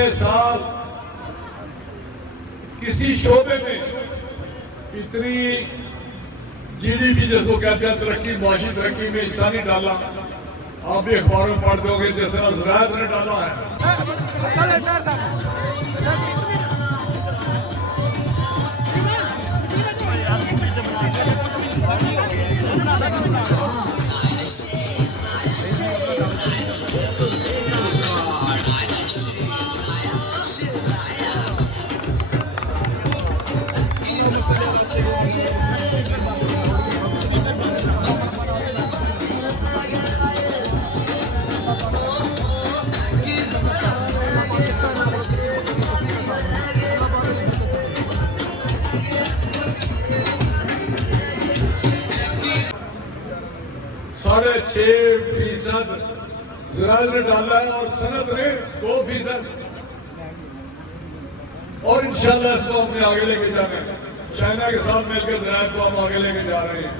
6 سال کسی شعبے میں اتنی جی ڈی پی جس کو کہتے ہیں ترقی، معاشی ترقی میں حصہ نہیں ڈالا. آپ بھی اخباروں میں پڑھتے ہو گے جس طرح زراعت نے ڈالا ہے. ساڑھے 6% زراعت نے ڈالا ہے اور صنعت نے 2%. اور انشاءاللہ اس کو ہم نے آگے لے کے جانا ہے. چائنا کے ساتھ مل کے زراعت کو ہم آگے لے کے جا رہے ہیں.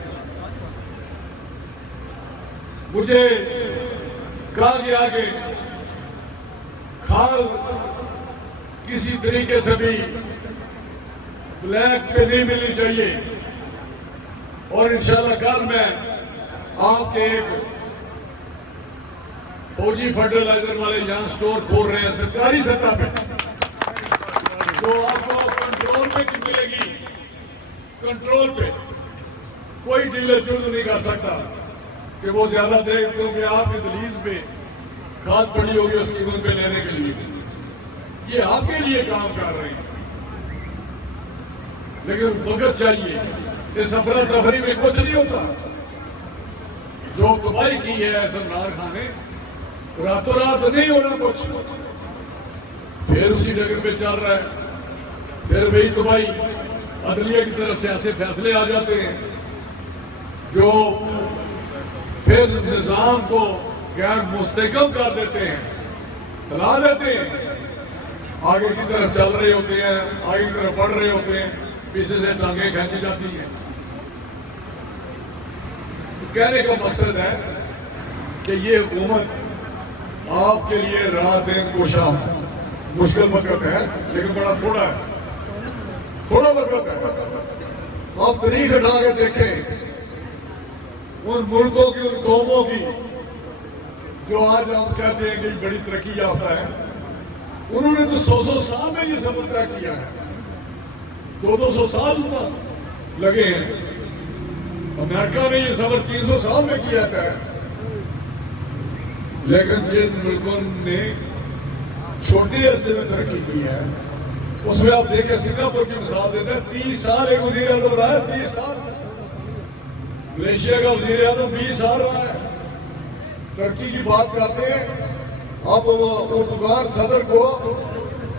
مجھے کہا گیا کہ کھاد کسی طریقے سے بھی بلیک پہ نہیں ملنی چاہیے. اور انشاءاللہ کل میں آپ کے ایک فوجی فرٹیلائزر والے یہاں سٹور کھول رہے ہیں سرکاری سطح پہ. تو آپ کو کنٹرول پہ ملے گی. کنٹرول پہ کوئی ڈیلر جرد نہیں کر سکتا کہ وہ زیادہ دے کیونکہ آپ کی دلیز پہ کھاد پڑی ہوگی اس قیمت پہ لینے کے لیے. یہ آپ کے لیے کام کر رہے ہیں لیکن وقت چاہیے. اس افراتفری میں کچھ نہیں ہوتا. جو تباہی کی ہے سمنار خان نے راتوں رات نہیں ہونا کچھ. پھر اسی ڈگر پہ چل رہا ہے. پھر وہی تباہی عدلیہ کی طرف سے ایسے فیصلے آ جاتے ہیں جو پھر نظام کو غیر مستحکم کر دیتے ہیں، ہلا دیتے ہیں. آگے کی طرف چل رہے ہوتے ہیں، آگے کی طرف بڑھ رہے ہوتے ہیں، پیچھے سے ٹانگیں کھینچی جاتی ہیں. کہنے کا مقصد ہے کہ یہ حکومت آپ کے لیے رات دن کوشاں مشکل وقت ہے لیکن بڑا تھوڑا ہے. تھوڑا وقت ہے. آپ تاریخ ہٹا کے دیکھیں ان ملکوں کی، ان قوموں کی جو آج ہم کہتے ہیں کہ بڑی ترقی یافتہ ہے. انہوں نے تو 100 سال میں یہ سب طے کیا ہے. 200 سال لگے ہیں. امریکہ نے یہ سفر 300 سال میں کیا ہے. لیکن جن ملکوں نے چھوٹے عرصے میں ترقی کی ہے اس میں آپ دیکھیں سنگاپور کی مثال دیتے ہیں. 30 سال ایک وزیر اعظم رہا ہے. 30 سال. ملیشیا کا وزیر اعظم 20 سال رہا ہے. ترقی کی بات کرتے ہیں. اب پرتگال صدر کو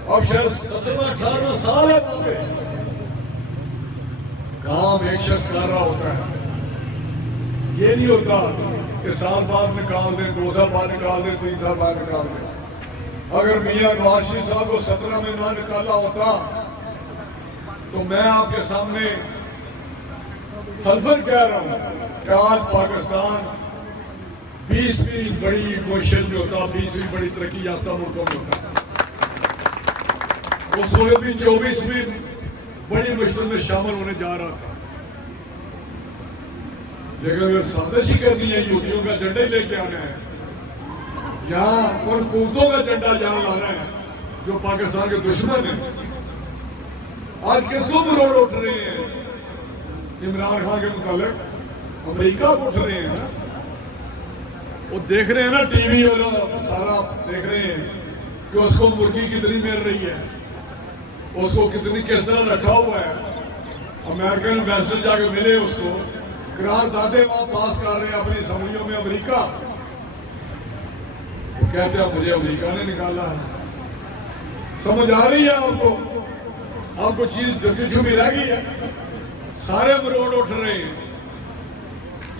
اب شاید 17-18 سال ہے. کام ایک شخص کر رہا ہوتا ہے. یہ نہیں ہوتا کہ سال بعد نکال دیں، 2 سال بعد نکال دیں، 3 سال بعد نکال دیں. اگر میاں نواز شریف صاحب کو 17 میں نہ نکالا ہوتا تو میں آپ کے سامنے حلفاً کہہ رہا ہوں کہ آج پاکستان 20ویں بڑی پوزیشن میں ہوتا، 20ویں بڑی ترقی یافتہ ملکوں میں ہوتا. وہ 16ویں 24ویں بڑی پوزیشن میں شامل ہونے جا رہا تھا. لیکن اگر سازش ہی کرنی ہے یہودیوں کا جھنڈا ہی لے کے آنا ہے، یہاں ان قوتوں کا جھنڈا جہاں لانا ہے جو پاکستان کے دشمن ہیں. آج کس کو مروڑ اٹھ رہے ہیں؟ عمران خان کے متعلق امریکہ کو اٹھ رہے ہیں. وہ دیکھ رہے ہیں نا ٹی وی والا سارا دیکھ رہے ہیں کہ اس کو مرغی کتنی مل رہی ہے، اس کو کتنی کس طرح رکھا ہوا ہے. امریکن ایمبیسڈر جا کے ملے اس کو، قراردادیں وہاں پاس کر رہے ہیں اپنی اسمبلیوں میں. امریکہ وہ کہتے ہیں مجھے امریکہ نے نکالا ہے. سمجھ آ رہی ہے آپ کو؟ آپ کو چیز ڈکی چھپی رہ گئی ہے. سارے مروڑ اٹھ رہے ہیں.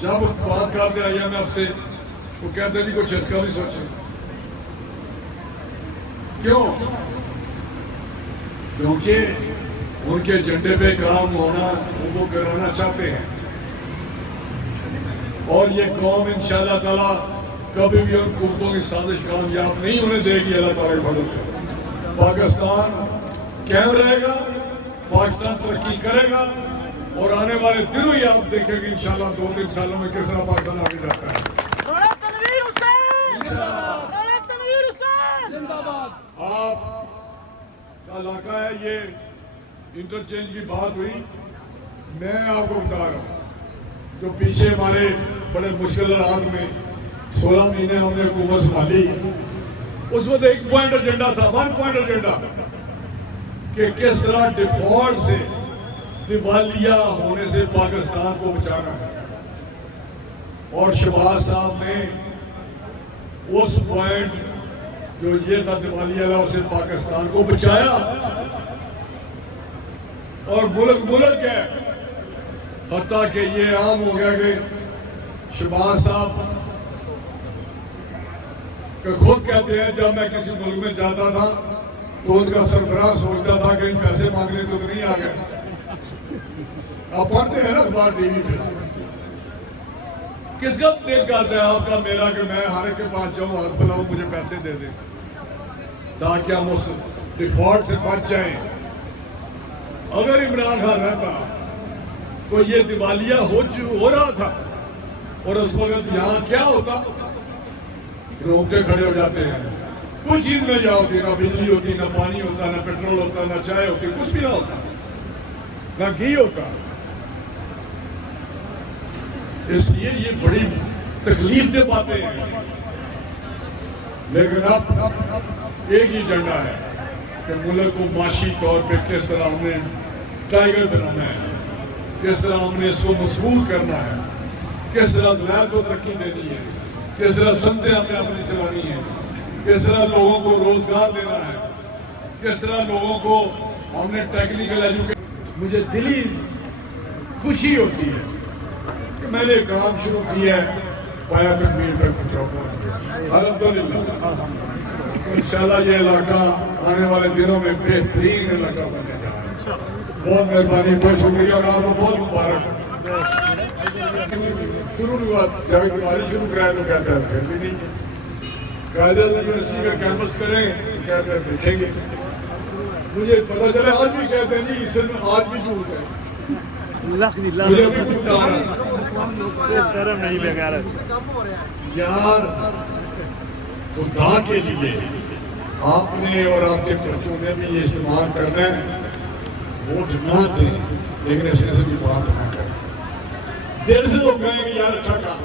جب بات کرتے آئی ایم ایف سے وہ کہتے ہیں کچھ اس کا بھی سوچیں. کیوں؟ کیونکہ ان کے جھنڈے پہ کام ہونا وہ کرانا چاہتے ہیں. اور یہ قوم انشاءاللہ تعالیٰ کبھی بھی ان قوتوں کی سازش کامیاب نہیں ہونے دے گی اللہ تعالیٰ کے فضل سے. पाकिस्तान कायम रहेगा, पाकिस्तान तरक्की करेगा और आने वाले दिनों ही आप देखेंगे इंशाल्लाह 2-3 सालों में किस तरह पाकिस्तान आगे जाता है। आपका इलाका है, ये इंटरचेंज की बात हुई, मैं आपको बता रहा हूँ जो पीछे हमारे बड़े मुश्किल हालात में 16 महीने हमने हुकूमत संभाली, उस वक्त एक पॉइंट एजेंडा था, 1 पॉइंट एजेंडा कि किस तरह डिफॉल्ट से, दिवालिया होने से पाकिस्तान को बचाना है। और शहबाज साहब ने उस पॉइंट जो ये था दिवालिया वाला, उसे पाकिस्तान को बचाया और मुल्क है। हत्ता कि ये आम हो गया कि शहबाज साहब खुद कहते हैं जब मैं किसी मुल्क में जाता था तो उनका सरबराह सोचता था कि पैसे मांगने तो नहीं आ गए। आप पढ़ते हैं ना अखबार टीवी पे, किसका देख करते हैं आपका मेरा कि मैं हर एक के पास जाऊं, हाथ फैलाऊं, मुझे पैसे दे दे ताकि हम उस डिफॉल्ट से बच जाएं। अगर इमरान खान रहता तो ये दिवालिया हो रहा था और उस वक्त यहाँ क्या होता, रोंगटे खड़े हो जाते हैं। कोई चीज नहीं जा होती, ना बिजली होती, ना पानी होता, ना पेट्रोल होता, ना चाय होती, कुछ भी ना होता, ना घी होता। इसलिए ये बड़ी तकलीफ दे पाते हैं। लेकिन अब एक ही एजेंडा है कि मुल्क को माशी तौर पे किस तरह हमने टाइगर बनाना है, किस तरह हमने इसको मजबूत करना है, किस तरह ज़राअत को तरक्की देनी है, किस तरह सनतें हमें अपनी चलानी है, किस तरह लोगों को रोजगार देना है, किस तरह लोगों को हमने टेक्निकल एजुकेशन। मुझे दिली खुशी होती है कि मैंने काम शुरू किया है, पाया तकमील तक पहुंचा। अल्हम्दुलिल्लाह इंशाल्लाह ये इलाका आने वाले दिनों में बेहतरीन इलाका बनने जा रहा है। बहुत मेहरबानी, बहुत शुक्रिया और आपको बहुत मुबारक। शुरू हुआ जब तिवारी शुरू कराया तो कहता है फिर भी नहीं, कायदे यूनिवर्सिटी का कैंपस करें कहते हैं देखेंगे। मुझे पता चला आज भी कहते हैं जी इसमें आज भी झूठ है, मुझे भी कुछ यार खुदा के लिए आपने और आपके बच्चों ने भी ये इस्तेमाल करना है। वोट ना दें लेकिन ऐसे भी बात ना करें, दिल से लोग कहेंगे यार अच्छा काम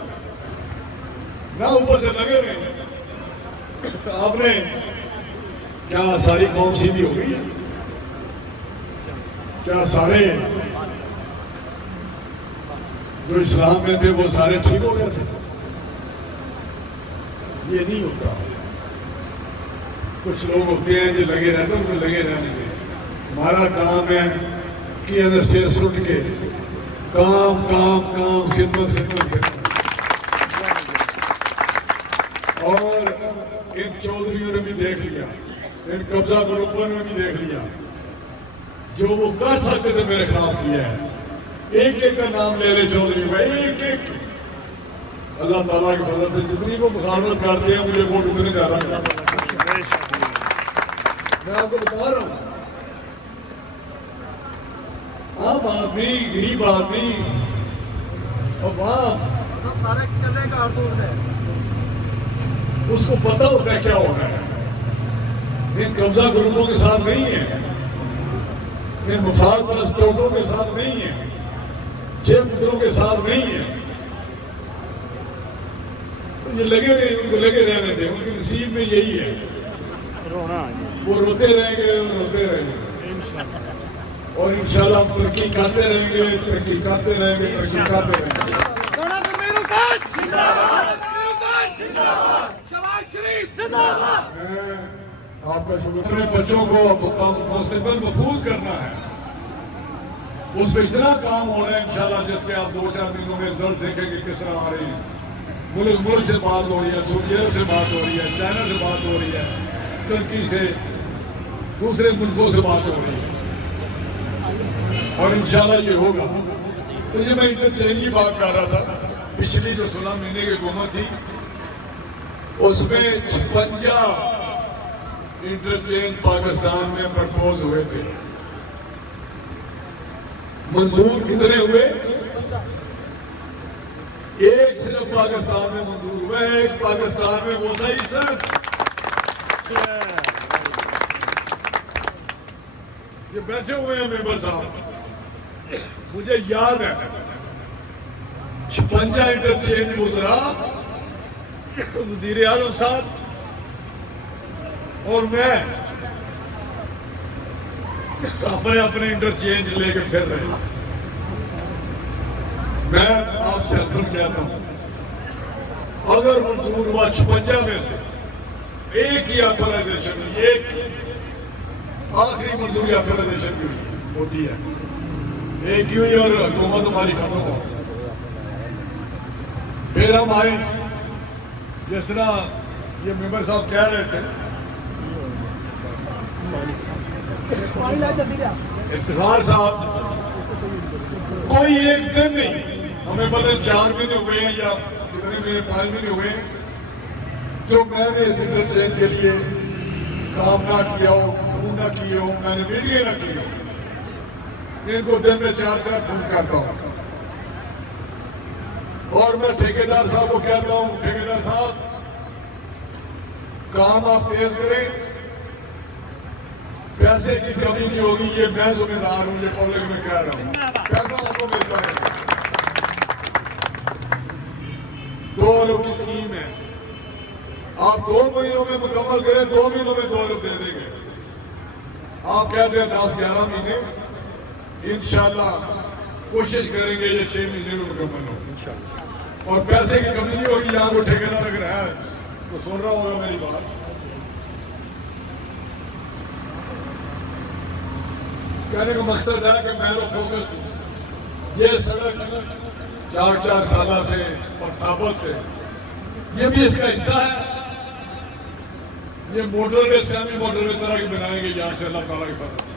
ना, ऊपर से लगे रहे। आपने क्या सारी कौम सीधी हो गई है? क्या सारे जो इस्लाम में थे वो सारे ठीक हो गए थे? ये नहीं होता। कुछ लोग होते हैं जो लगे रहते हैं, उनको लगे रहने दें। हमारा काम है कि अंदर से सुन के काम काम काम, खिदमत खिदमत खिदमत। और इन चौधरीयों ने भी देख लिया, इन कब्जा ग्रुपों ने भी देख लिया, जो वो कर सकते थे मेरे खिलाफ किया है। एक एक का नाम ले रहे चौधरी भाई, एक एक। अल्लाह ताला के फजल से जितनी वो मुखालफत करते हैं मुझे वोट उतने ज्यादा मिला। मैं आपको बता रहा हूँ, आम आदमी, गरीब आदमी, अवाम सारे चलने का अर्थ है, उसको पता होता है क्या होना है। इन कब्जा ग्रुपों के साथ नहीं है, इन मुफाद परस्तों के साथ नहीं है, छह पुत्रों के साथ नहीं है। तो ये लगे रहे, उनको लगे रहने दें, उनके नसीब में यही है। वो रोते रहेंगे, रोते रहेंगे और इंशाल्लाह हम तरक्की करते रहेंगे, तरक्की करते रहेंगे, तरक्की करते रहेंगे। आपका शुक्र है। बच्चों को मुस्तकबिल महफूज करना है, उस पर इतना काम हो रहा है इंशाल्लाह, जैसे आप 2-4 महीनों में रिजल्ट देखेंगे किस तरह आ रही है। मुल्क से बात हो रही है, सऊदी अरब से बात हो रही है, चाइना से बात हो रही है, तुर्की से, दूसरे मुल्कों से बात हो रही है और इंशाल्लाह ये होगा। तो ये मैं इंटरचेंज की बात कर रहा था। पिछली जो 16 महीने की हुकूमत थी उसमें 56 इंटरचेंज पाकिस्तान में प्रपोज हुए थे, मंजूर कितने हुए? एक सिर्फ पाकिस्तान में मंजूर हुआ है, एक पाकिस्तान में वो था इज्जत। ये बैठे हुए हैं मेंबर साहब, मुझे याद है 56 इंटरचेंज गुजरा, वजीर आजम साहब और मैं अपने अपने इंटरचेंज लेके फिर रहे हैं। मैं आपसे अर्ज कहता हूं, अगर मंजूर हुआ 56 में से एक ही ऑथराइजेशन, एक आखिरी मंजूरी ऑथराइजेशन की होती है, एक ही हुई और हुकूमत हमारी खत्म हो। फिर हम आए, जिस तरह ये मेंबर साहब कह रहे थे, इफ्तिखार साहब कोई एक दिन नहीं, हमें पता 4 दिन हुए हैं या कितने महीने 5 दिन हुए जो मैंने इस इंटरचेंज के लिए काम ना किया हो, फोन ना किए हो, मैंने मीटिंग ना की हो। इनको दिन में 4-4 फोन करता हूँ और मैं ठेकेदार साहब को कहता हूँ, ठेकेदार साहब काम आप तेज करें, पैसे की कमी नहीं होगी, ये मैं जिम्मेदार हूं, ये पब्लिक में कह रहा हूं, पैसा आपको मिलता है। 2 अरब की स्कीम है, आप 2 महीनों में मुकम्मल करें, 2 महीनों में 2 अरब दे देंगे। आप कहते हैं 10-11 महीने, इंशाल्लाह कोशिश करेंगे ये 6 महीने में मुकम्मल हो और पैसे की कमी नहीं होगी। यहाँ को ठेकेदार अगर है तो सुन रहा होगा मेरी बात। कहने का मकसद है कि मैं तो फोकस हूँ, ये सड़क 4-4 साल से और ताबत से ये भी इसका हिस्सा है। ये मोटरवे सेमी मोटरवे तरह के बनाएंगे यहाँ से अल्लाह ताला की मदद से,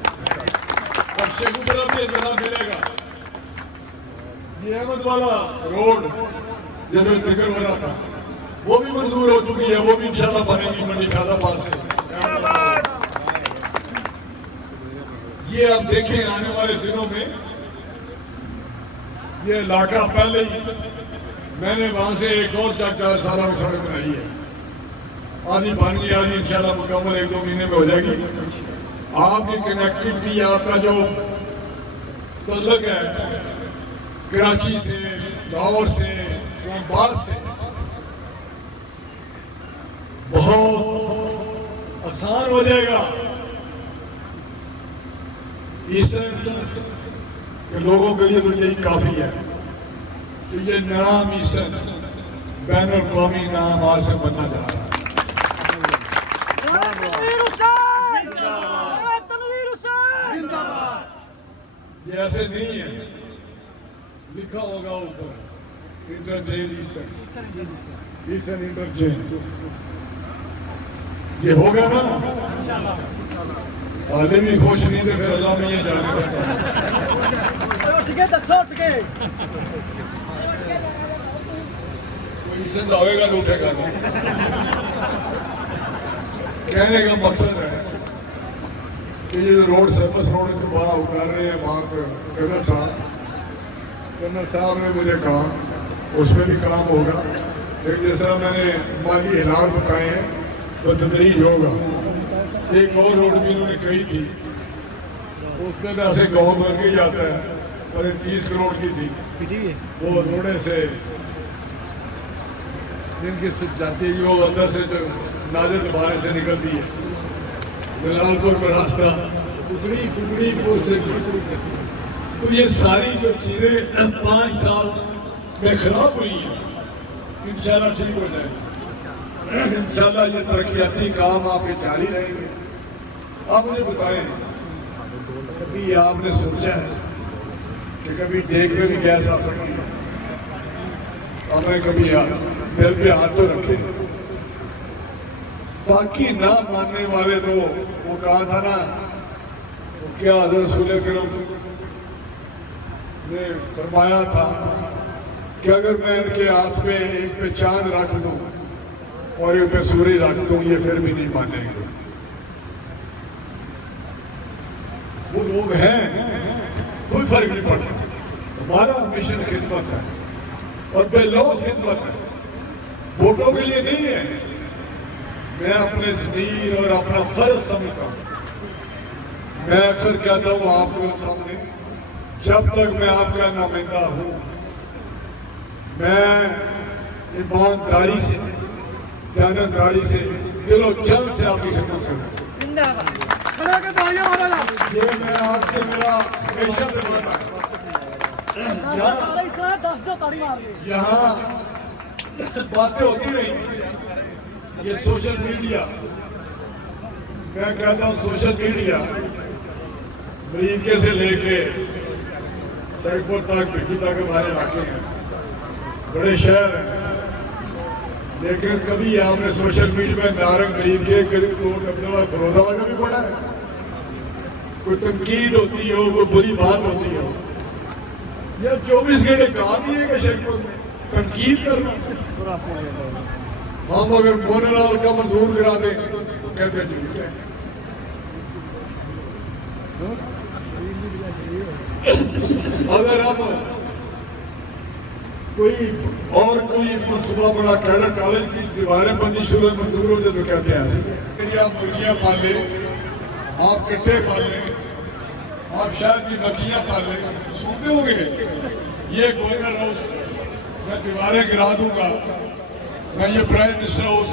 और शेखू तरफ भी जनाब मिलेगा। ये अहमद वाला रोड जब जिक्र हो रहा था वो भी मंजूर हो चुकी है, वो भी इंशाल्लाह बनेगी मंडी खादाबाद से। ये आप देखें आने वाले दिनों में ये इलाका, पहले ही मैंने वहां से एक और 4 साल में सड़क बनाई है, आधी बन गई, आधी इंशाल्लाह मुकम्मल 1-2 महीने में हो जाएगी। आपकी कनेक्टिविटी, आपका जो तल्लुक है कराची से, लाहौर से, इस्लामाबाद से, बहुत आसान हो जाएगा। कि लोगों के लिए तो यही काफी है। तो ये नाम ईसन बैन अवी नाम आज से बनना जा रहा है। ये ऐसे नहीं है, लिखा होगा ऊपर इंटरचेंज ईसन इंटरचेंज, ये होगा ना। आदमी भी खुश नहीं थे, फिर अल्लाह में ये जाने कोई ईसन आएगा तो उठेगा नहीं। कहने का मकसद है कि ये रोड सर्विस रोड से वहाँ उतार रहे हैं, वहाँ पे कर्नल साहब ने मुझे कहा उसमें भी काम होगा, लेकिन जैसा मैंने माली हिलाल बताए हैं वो तदरीज होगा। एक और रोड भी इन्होंने कही थी, उसमें भी ऐसे गाँव भर के जाता है, और 30 करोड़ की थी, वो रोडे से जिनकी जाती है वो अंदर से जो नाजर बाहर से निकलती है, जलालपुर का रास्ता कुकड़ीपुर से। तो ये सारी जो चीजें 5 साल में खराब हुई हैं, इंशाल्लाह ठीक हो जाएगी। इंशाल्लाह ये तरक्याती काम आपके जारी रहेंगे। आप मुझे बताएं, कभी आपने सोचा है कि कभी डेक में भी गैस आ सकती है? आपने कभी दिल पे हाथ तो रखे? बाकी ना मानने वाले तो वो कहा था ना, वो क्या हज़रत रसूल अकरम ने फरमाया था कि अगर मैं इनके हाथ में एक पे चांद रख दूं और एक पे सूरज रख दूं, ये फिर भी नहीं मानेंगे। وہ لوگ ہیں، کوئی فرق نہیں پڑتا. ہمارا مشن خدمت ہے اور بے لوث خدمت ہے، ووٹوں کے لیے نہیں ہے. میں اپنے ضمیر اور اپنا فرض سمجھتا ہوں. میں اکثر کہتا ہوں آپ کو سامنے، جب تک میں آپ کا نمائندہ ہوں میں ایمانداری سے، دیانتداری سے، دل و جان سے آپ کی خدمت کروں. یہ میں آپ سے میرا ہمیشہ سے بات ہے. یہاں باتیں ہوتی رہی، یہ سوشل میڈیا، میں کہتا ہوں سوشل میڈیا مریدکے سے لے کے سڑکپور تک، بھٹی تک ہمارے علاقے ہیں، بڑے شہر ہیں، لیکن کبھی آپ نے سوشل میڈیا میں نارنگ مریدکے اپنے فروز آباد کا بھی پڑھا ہے؟ کوئی تنقید ہوتی ہو، کوئی بری بات ہوتی ہو، یا 24 گھنٹے کام ہی ہے کہ شیخپور میں تنقید کرنا. ہم اگر مونا لال کا منظور کرا دیں تو کہتے ہیں جھوٹ ہے. اگر ہم کوئی منصوبہ بڑا کیڈر کالج کی دیواریں بننی شروع منظور ہو جائے تو کہتے ہیں ایسے. آپ مرغیاں پالیں، آپ کٹھے پالیں، آپ شاید کی مکھیاں پالیں، سنتے ہوں گے یہ گورنر ہاؤس میں دیواریں گرا دوں گا، میں یہ پرائم منسٹر ہاؤس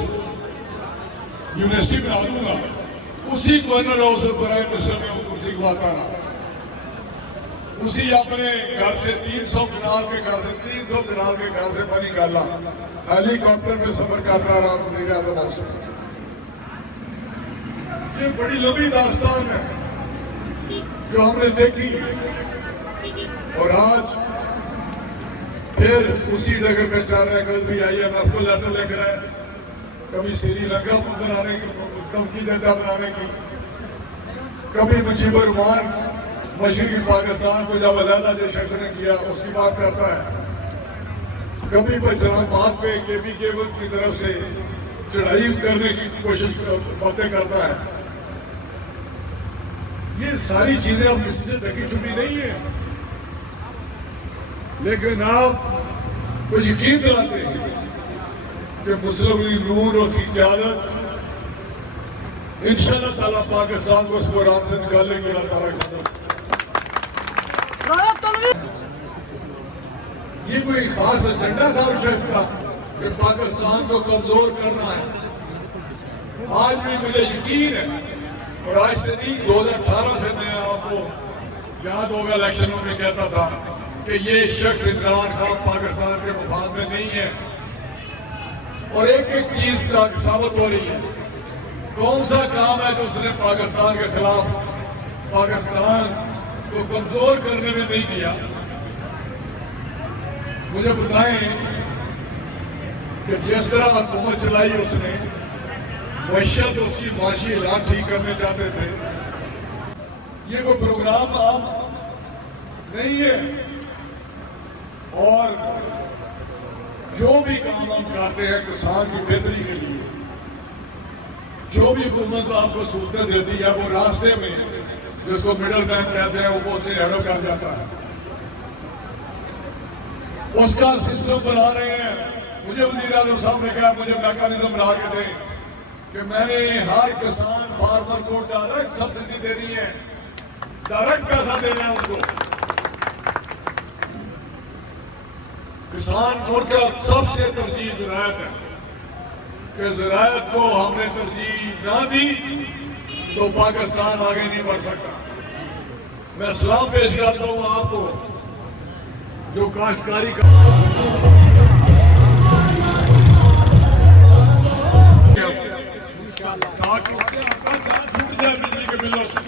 یونیورسٹی بنا دوں گا. اسی گورنر ہاؤس اور پرائم منسٹر میں کرسی گواتا رہا. اسی اپنے گھر سے 300 کنال کے گھر سے 300 کنال کے گھر سے پانی ڈالا، ہیلی کاپٹر میں سفر کرتا رہا وزیر اعظم ہاؤس. یہ بڑی لمبی داستان ہے جو ہم نے دیکھی، اور آج پھر اسی جگہ پہ چل رہے. کل بھی آئی ایم ایف کو لیٹر لکھ رہا ہے، کبھی سری لنکا کو بنانے کی کمکی ڈنڈا بنانے کی، کبھی مجیب الرحمان مشرقی پاکستان کو جب علیحدہ جو شخص نے کیا اس کی بات کرتا ہے، کبھی اسلام آباد پہ کے پی کیبل کی طرف سے چڑھائی کرنے کی کوشش باتیں کرتا ہے. یہ ساری چیزیں اب کسی سے ڈھکی چھپی نہیں ہیں، لیکن آپ کو یقین دلاتے ہیں کہ مسلم لیگ نون اور اس کی قیادت انشاءاللہ تعالیٰ پاکستان کو اس بحران سے نکالنے کی اللہ تعالیٰ کی مدد سے. یہ کوئی خاص ایجنڈا تھا اس شخص کا کہ پاکستان کو کمزور کرنا ہے؟ آج بھی مجھے یقین ہے، اور آج سے نہیں 2018 سے میں آپ کو یاد ہوگا الیکشنوں میں کہتا تھا کہ یہ شخص عمران خان پاکستان کے مفاد میں نہیں ہے. اور ایک ایک چیز کا ثابت ہو رہی ہے. کون سا کام ہے جو اس نے پاکستان کے خلاف، پاکستان کو کمزور کرنے میں نہیں کیا؟ مجھے بتائیں کہ جس طرح حکومت چلائی اس نے، معیشت اس کی معاشی حالات ٹھیک کرنے چاہتے تھے. یہ کوئی پروگرام عام نہیں ہے. اور جو بھی کام ہم کرتے ہیں کسان کی بہتری کے لیے، جو بھی حکومت آپ کو سہولتیں دیتی ہے وہ راستے میں جس کو مڈل مین کہتے ہیں وہ سے ایڈو کر جاتا ہے. اس کا سسٹم بنا رہے ہیں. مجھے وزیر اعظم صاحب نے کہا مجھے میکانزم بنا کے دیں کہ میں نے ہر کسان فارمر کو ڈائریکٹ سبسڈی دینی ہے، ڈائریکٹ پیسہ دینا ہے ان کو. کسان ملک کا سب سے ترجیح زراعت ہے کہ زراعت کو ہم نے ترجیح نہ دی تو پاکستان آگے نہیں بڑھ سکتا. میں سلام پیش کرتا ہوں آپ کو جو کاشتکاری کا چھوٹ جائے بجلی کے بلوں سے.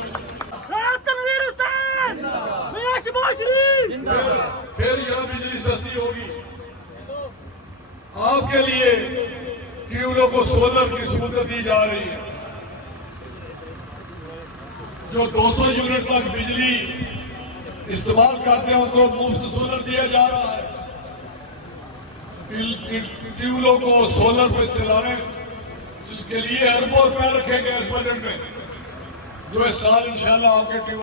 پھر یہاں بجلی سستی ہوگی. آپ کے لیے ٹیوبلوں کو سولر کی سہولت دی جا رہی ہے. جو 200 یونٹ تک بجلی استعمال کرتے ہیں ان کو مفت سولر دیا جا رہا ہے. ٹیوبلوں کو سولر پہ چلانے کے لیے اربوں روپے رکھے گئے اس بجٹ میں، جو اس سال انشاءاللہ آپ کے ٹیوب